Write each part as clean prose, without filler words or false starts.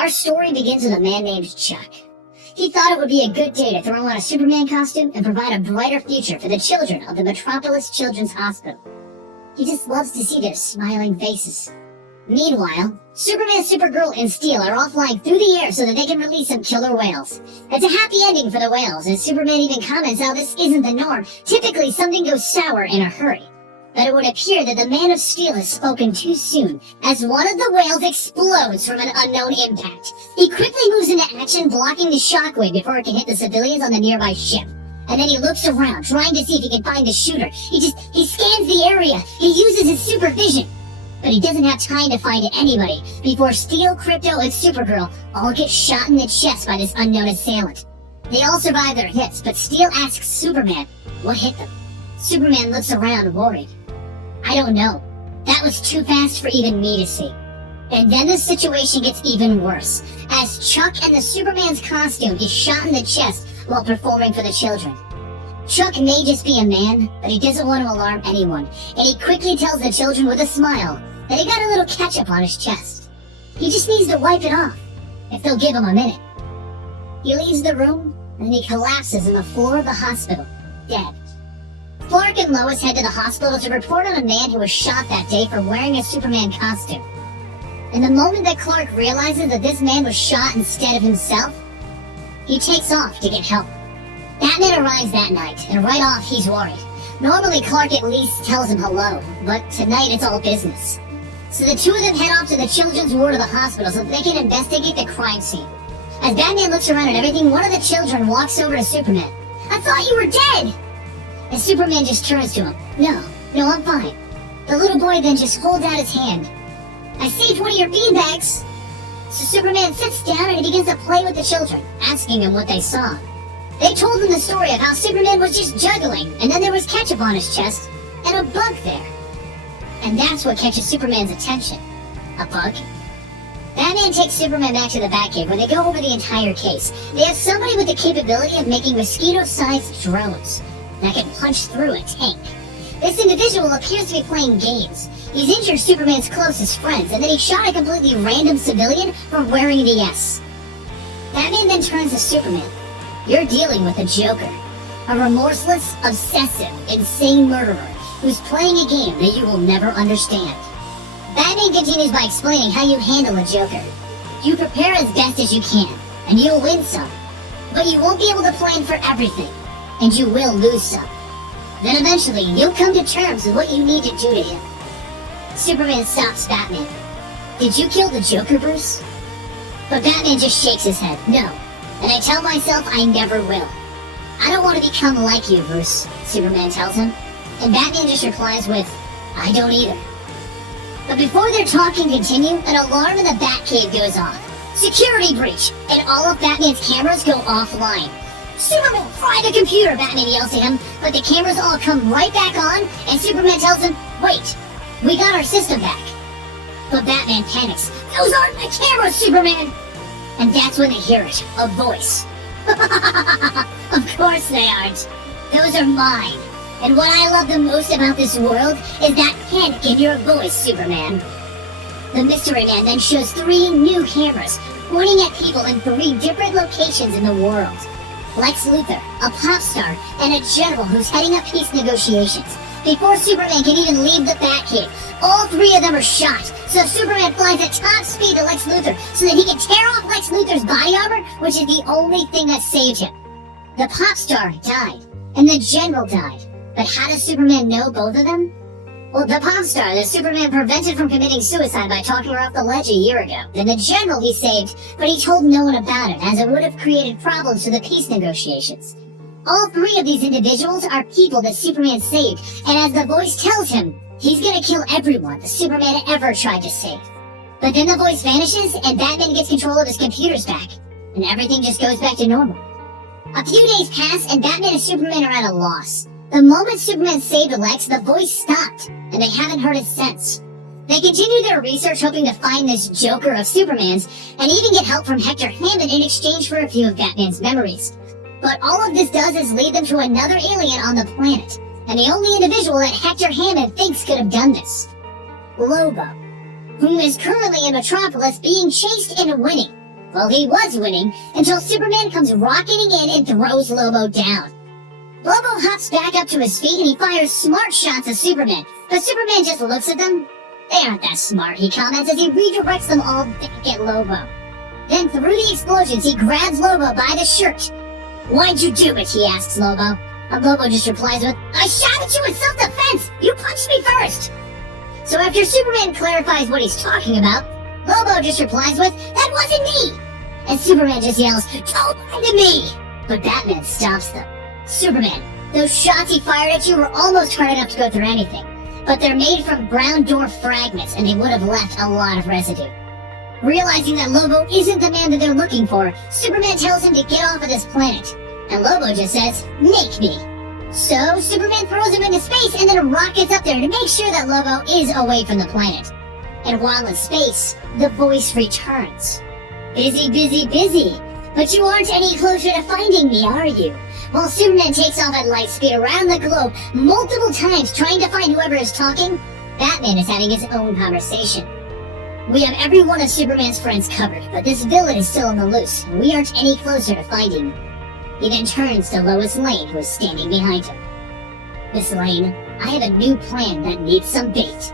Our story begins with a man named Chuck. He thought it would be a good day to throw on a Superman costume and provide a brighter future for the children of the Metropolis Children's Hospital. He just loves to see their smiling faces. Meanwhile, Superman, Supergirl, and Steel are all flying through the air so that they can release some killer whales. It's a happy ending for the whales, and Superman even comments how this isn't the norm. Typically, something goes sour in a hurry. But it would appear that the Man of Steel has spoken too soon, as one of the whales explodes from an unknown impact. He quickly moves into action, blocking the shockwave before it can hit the civilians on the nearby ship. And then he looks around, trying to see if he can find the shooter. He scans the area. He uses his supervision. But he doesn't have time to find anybody before Steel, Krypto, and Supergirl all get shot in the chest by this unknown assailant. They all survive their hits, but Steel asks Superman what hit them. Superman looks around, worried. I don't know. That was too fast for even me to see. And then the situation gets even worse, as Chuck and the Superman's costume is shot in the chest while performing for the children. Chuck may just be a man, but he doesn't want to alarm anyone, and he quickly tells the children with a smile that he got a little ketchup on his chest. He just needs to wipe it off, if they'll give him a minute. He leaves the room, and he collapses on the floor of the hospital, dead. Clark and Lois head to the hospital to report on a man who was shot that day for wearing a Superman costume. And the moment that Clark realizes that this man was shot instead of himself, he takes off to get help. Batman arrives that night, and right off he's worried. Normally Clark at least tells him hello, but tonight it's all business. So the two of them head off to the children's ward of the hospital so that they can investigate the crime scene. As Batman looks around at everything, one of the children walks over to Superman. I thought you were dead! And Superman just turns to him. No, I'm fine. The little boy then just holds out his hand. I saved one of your beanbags! So Superman sits down and he begins to play with the children, asking them what they saw. They told him the story of how Superman was just juggling, and then there was ketchup on his chest, and a bug there. And that's what catches Superman's attention. A bug? Batman takes Superman back to the Batcave where they go over the entire case. They have somebody with the capability of making mosquito-sized drones that can punch through a tank. This individual appears to be playing games. He's injured Superman's closest friends, and then he shot a completely random civilian for wearing the S. Batman then turns to Superman. You're dealing with a Joker, a remorseless, obsessive, insane murderer who's playing a game that you will never understand. Batman continues by explaining how you handle a Joker. You prepare as best as you can, and you'll win some. But you won't be able to plan for everything, and you will lose some. Then eventually, you'll come to terms with what you need to do to him. Superman stops Batman. Did you kill the Joker, Bruce? But Batman just shakes his head. No. And I tell myself I never will. I don't want to become like you, Bruce, Superman tells him. And Batman just replies with, I don't either. But before their talk can continue, an alarm in the Batcave goes off. Security breach! And all of Batman's cameras go offline. Superman, fry the computer, Batman yells at him, but the cameras all come right back on, and Superman tells him, wait, we got our system back. But Batman panics. Those aren't my cameras, Superman! And that's when they hear it, a voice. Of course they aren't. Those are mine. And what I love the most about this world is that panic in your voice, Superman. The Mystery Man then shows 3 new cameras, pointing at people in 3 different locations in the world. Lex Luthor, a pop star, and a general who's heading up peace negotiations. Before Superman can even leave the Batcave, all 3 of them are shot, so Superman flies at top speed to Lex Luthor so that he can tear off Lex Luthor's body armor, which is the only thing that saved him. The pop star died, and the general died. But how does Superman know both of them? Well, the pop star that Superman prevented from committing suicide by talking her off the ledge a year ago. Then the general he saved, but he told no one about it, as it would have created problems for the peace negotiations. All 3 of these individuals are people that Superman saved, and as the voice tells him, he's gonna kill everyone that Superman ever tried to save. But then the voice vanishes, and Batman gets control of his computers back, and everything just goes back to normal. A few days pass, and Batman and Superman are at a loss. The moment Superman saved Lex, the voice stopped, and they haven't heard it since. They continue their research hoping to find this Joker of Superman's, and even get help from Hector Hammond in exchange for a few of Batman's memories. But all of this does is lead them to another alien on the planet, and the only individual that Hector Hammond thinks could have done this. Lobo, whom is currently in Metropolis being chased and winning. Well, he was winning until Superman comes rocketing in and throws Lobo down. Lobo hops back up to his feet and he fires smart shots at Superman, but Superman just looks at them. They aren't that smart, he comments as he redirects them all back at Lobo. Then through the explosions, he grabs Lobo by the shirt. "Why'd you do it?" he asks Lobo. And Lobo just replies with, "I shot at you in self-defense! You punched me first!" So after Superman clarifies what he's talking about, Lobo just replies with, "That wasn't me!" And Superman just yells, "Don't lie to me!" But Batman stops them. "Superman, those shots he fired at you were almost hard enough to go through anything, but they're made from ground door fragments and they would have left a lot of residue." Realizing that Lobo isn't the man that they're looking for, Superman tells him to get off of this planet. And Lobo just says, "Make me." So Superman throws him into space and then rockets up there to make sure that Lobo is away from the planet. And while in space, the voice returns. "Busy, busy, busy. But you aren't any closer to finding me, are you?" While Superman takes off at light speed around the globe multiple times trying to find whoever is talking, Batman is having his own conversation. "We have every one of Superman's friends covered, but this villain is still on the loose, and we aren't any closer to finding him." He then turns to Lois Lane, who is standing behind him. "Miss Lane, I have a new plan that needs some bait."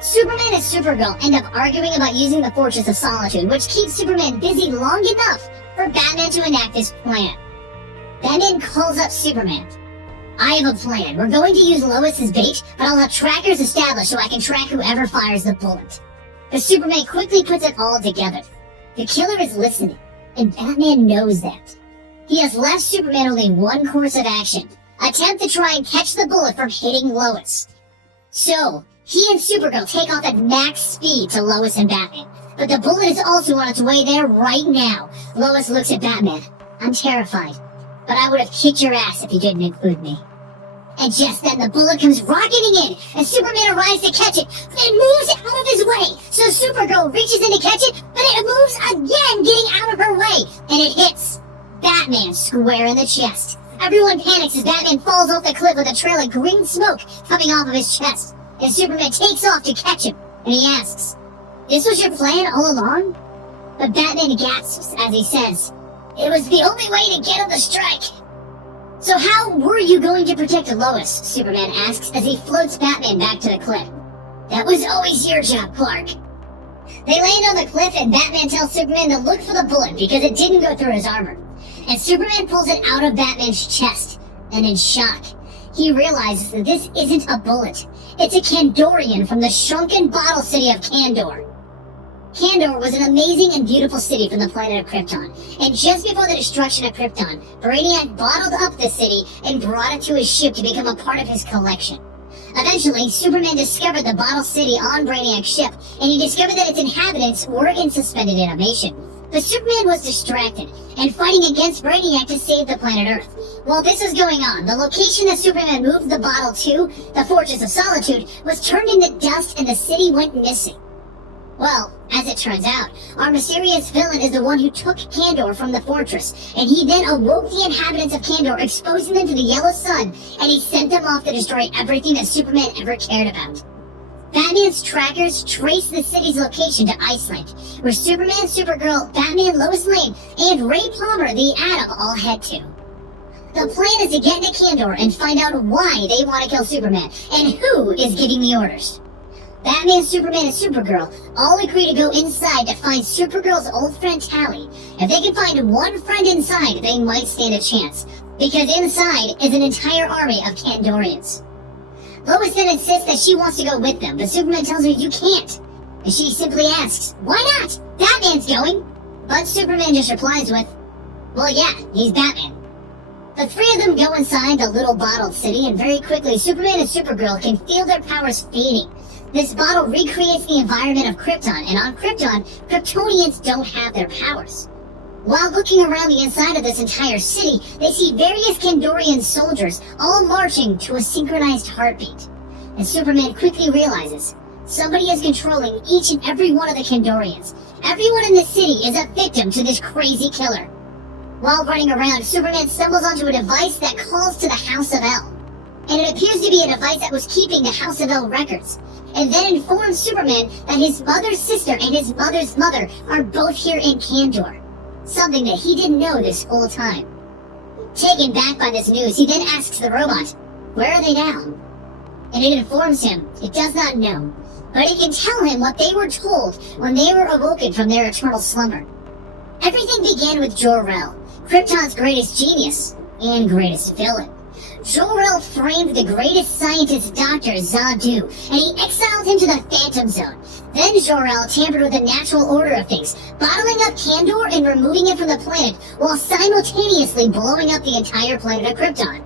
Superman and Supergirl end up arguing about using the Fortress of Solitude, which keeps Superman busy long enough for Batman to enact his plan. Batman calls up Superman. "I have a plan. We're going to use Lois as bait, but I'll have trackers established so I can track whoever fires the bullet." But Superman quickly puts it all together. The killer is listening, and Batman knows that. He has left Superman only one course of action: attempt to try and catch the bullet from hitting Lois. So, he and Supergirl take off at max speed to Lois and Batman, but the bullet is also on its way there right now. Lois looks at Batman. "I'm terrified, but I would have kicked your ass if you didn't include me." And just then the bullet comes rocketing in, and Superman arrives to catch it, but it moves out of his way. So Supergirl reaches in to catch it, but it moves again, getting out of her way, and it hits Batman square in the chest. Everyone panics as Batman falls off the cliff with a trail of green smoke coming off of his chest, and Superman takes off to catch him, and he asks, "This was your plan all along?" But Batman gasps as he says, "It was the only way to get him to strike." "So how were you going to protect Lois?" Superman asks as he floats Batman back to the cliff. "That was always your job, Clark." They land on the cliff and Batman tells Superman to look for the bullet because it didn't go through his armor. And Superman pulls it out of Batman's chest, and in shock, he realizes that this isn't a bullet. It's a Kandorian from the shrunken bottle city of Kandor. Kandor was an amazing and beautiful city from the planet of Krypton, and just before the destruction of Krypton, Brainiac bottled up the city and brought it to his ship to become a part of his collection. Eventually, Superman discovered the bottle city on Brainiac's ship, and he discovered that its inhabitants were in suspended animation. But Superman was distracted and fighting against Brainiac to save the planet Earth. While this was going on, the location that Superman moved the bottle to, the Fortress of Solitude, was turned into dust and the city went missing. Well, as it turns out, our mysterious villain is the one who took Kandor from the fortress, and he then awoke the inhabitants of Kandor, exposing them to the yellow sun, and he sent them off to destroy everything that Superman ever cared about. Batman's trackers trace the city's location to Iceland, where Superman, Supergirl, Batman, Lois Lane, and Ray Palmer, the Atom, all head to. The plan is to get into Kandor and find out why they want to kill Superman, and who is giving the orders. Batman, Superman, and Supergirl all agree to go inside to find Supergirl's old friend Tally. If they can find one friend inside, they might stand a chance, because inside is an entire army of Kandorians. Lois then insists that she wants to go with them, but Superman tells her you can't. And she simply asks, "Why not? Batman's going." But Superman just replies with, "Well, yeah, he's Batman." The three of them go inside the little bottled city, and very quickly Superman and Supergirl can feel their powers fading. This bottle recreates the environment of Krypton, and on Krypton, Kryptonians don't have their powers. While looking around the inside of this entire city, they see various Kandorian soldiers all marching to a synchronized heartbeat. And Superman quickly realizes somebody is controlling each and every one of the Kandorians. Everyone in the city is a victim to this crazy killer. While running around, Superman stumbles onto a device that calls to the House of El. and it appears to be a device that was keeping the House of L records, and then informs Superman that his mother's sister and his mother's mother are both here in Kandor, something that he didn't know this whole time. Taken back by this news, he then asks the robot, "Where are they now?" And it informs him it does not know, but it can tell him what they were told when they were awoken from their eternal slumber. Everything began with Jor-El, Krypton's greatest genius and greatest villain. Jor-El framed the greatest scientist, Dr. Zadu, and he exiled him to the Fantom Zone. Then Jor-El tampered with the natural order of things, bottling up Kandor and removing it from the planet, while simultaneously blowing up the entire planet of Krypton.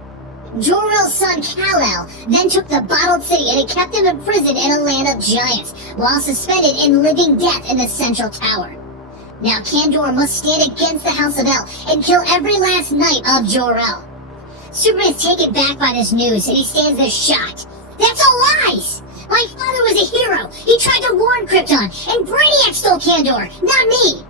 Jor-El's son Kal-El then took the bottled city and it kept him imprisoned in a land of giants, while suspended in living death in the central tower. Now Kandor must stand against the House of El and kill every last knight of Jor-El. Superman is taken back by this news and he stands there shocked. "That's all lies! My father was a hero! He tried to warn Krypton, and Brainiac stole Kandor, not me!"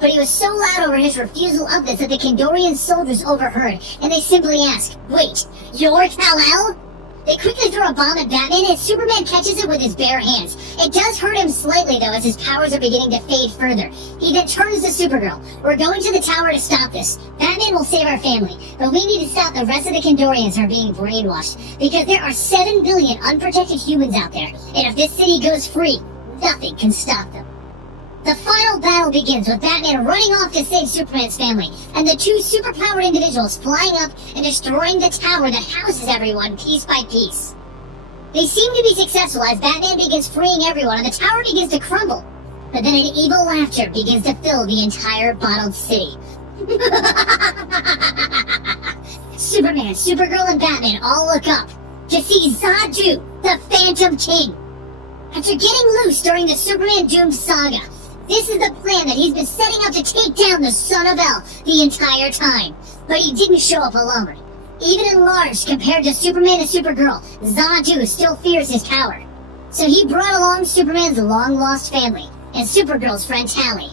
But he was so loud over his refusal of this that the Kandorian soldiers overheard, and they simply ask, "Wait, you're Kal-El?" They quickly throw a bomb at Batman, and Superman catches it with his bare hands. It does hurt him slightly, though, as his powers are beginning to fade further. He then turns to Supergirl. "We're going to the tower to stop this. Batman will save our family, but we need to stop the rest of the Kandorians who are being brainwashed, because there are 7 billion unprotected humans out there, and if this city goes free, nothing can stop them." The final battle begins with Batman running off to save Superman's family, and the two superpowered individuals flying up and destroying the tower that houses everyone piece by piece. They seem to be successful as Batman begins freeing everyone and the tower begins to crumble. But then an evil laughter begins to fill the entire bottled city. Superman, Supergirl, and Batman all look up to see Zadu, the Phantom King. After getting loose during the Superman Doomed saga, this is the plan that he's been setting up to take down the Son of El the entire time. But he didn't show up alone. Even enlarged compared to Superman and Supergirl, Zadu still fears his power. So he brought along Superman's long-lost family and Supergirl's friend Tally.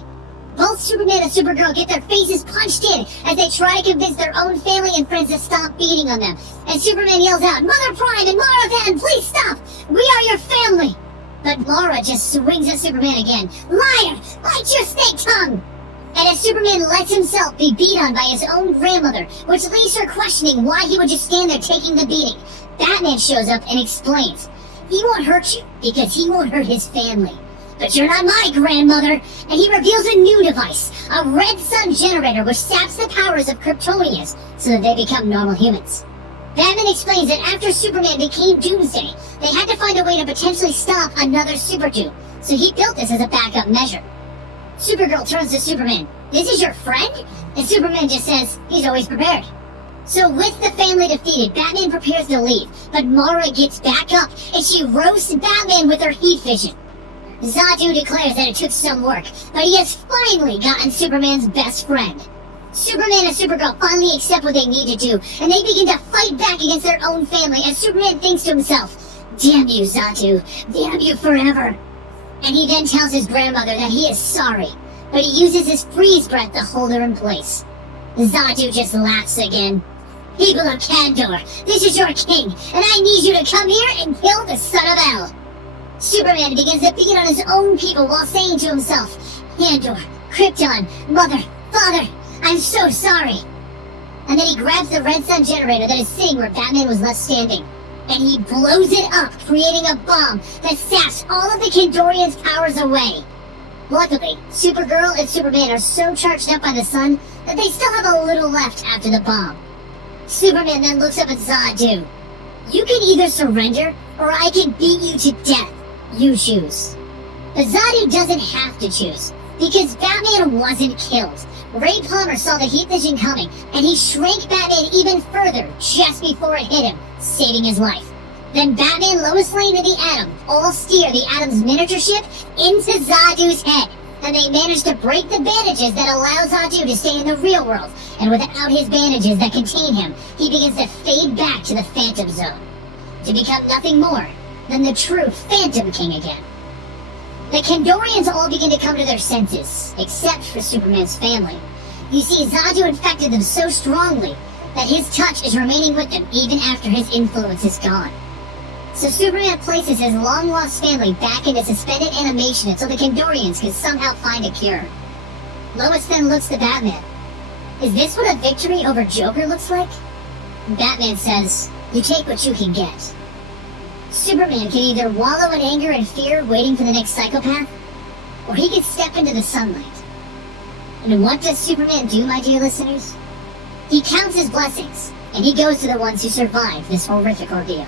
Both Superman and Supergirl get their faces punched in as they try to convince their own family and friends to stop beating on them. And Superman yells out, "Mother Prime and Mara Van, please stop! We are your family!" But Mara just swings at Superman again. "Liar! Bite your snake tongue!" And as Superman lets himself be beat on by his own grandmother, which leaves her questioning why he would just stand there taking the beating, Batman shows up and explains, "He won't hurt you because he won't hurt his family. But you're not my grandmother!" And he reveals a new device, a red sun generator which saps the powers of Kryptonians so that they become normal humans. Batman explains that after Superman became Doomsday, they had to find a way to potentially stop another Super Doom, so he built this as a backup measure. Supergirl turns to Superman, "This is your friend?" And Superman just says, "He's always prepared." So with the family defeated, Batman prepares to leave, but Mara gets back up and she roasts Batman with her heat vision. Zadu declares that it took some work, but he has finally gotten Superman's best friend. Superman and Supergirl finally accept what they need to do, and they begin to fight back against their own family as Superman thinks to himself, "Damn you, Zadu. Damn you forever." And he then tells his grandmother that he is sorry, but he uses his freeze breath to hold her in place. Zadu just laughs again. "People of Kandor, this is your king, and I need you to come here and kill the Son of El." Superman begins to beat on his own people while saying to himself, "Kandor, Krypton, Mother, Father, I'm so sorry." And then he grabs the red sun generator that is sitting where Batman was left standing, and he blows it up, creating a bomb that saps all of the Kandorians' powers away. Luckily, Supergirl and Superman are so charged up by the sun that they still have a little left after the bomb. Superman then looks up at Zadu. "You can either surrender, or I can beat you to death. You choose." But Zadu doesn't have to choose, because Batman wasn't killed. Ray Palmer saw the heat vision coming, and he shrank Batman even further just before it hit him, saving his life. Then Batman, Lois Lane, and the Atom all steer the Atom's miniature ship into Zadu's head, and they manage to break the bandages that allow Zadu to stay in the real world, and without his bandages that contain him, he begins to fade back to the Phantom Zone, to become nothing more than the true Phantom King again. The Kandorians all begin to come to their senses, except for Superman's family. You see, Zadu infected them so strongly that his touch is remaining with them even after his influence is gone. So Superman places his long-lost family back into suspended animation until the Kandorians can somehow find a cure. Lois then looks to Batman. Is this what a victory over Joker looks like? Batman says, you take what you can get. Superman can either wallow in anger and fear waiting for the next psychopath, or he can step into the sunlight. And what does Superman do, my dear listeners? He counts his blessings, and he goes to the ones who survived this horrific ordeal.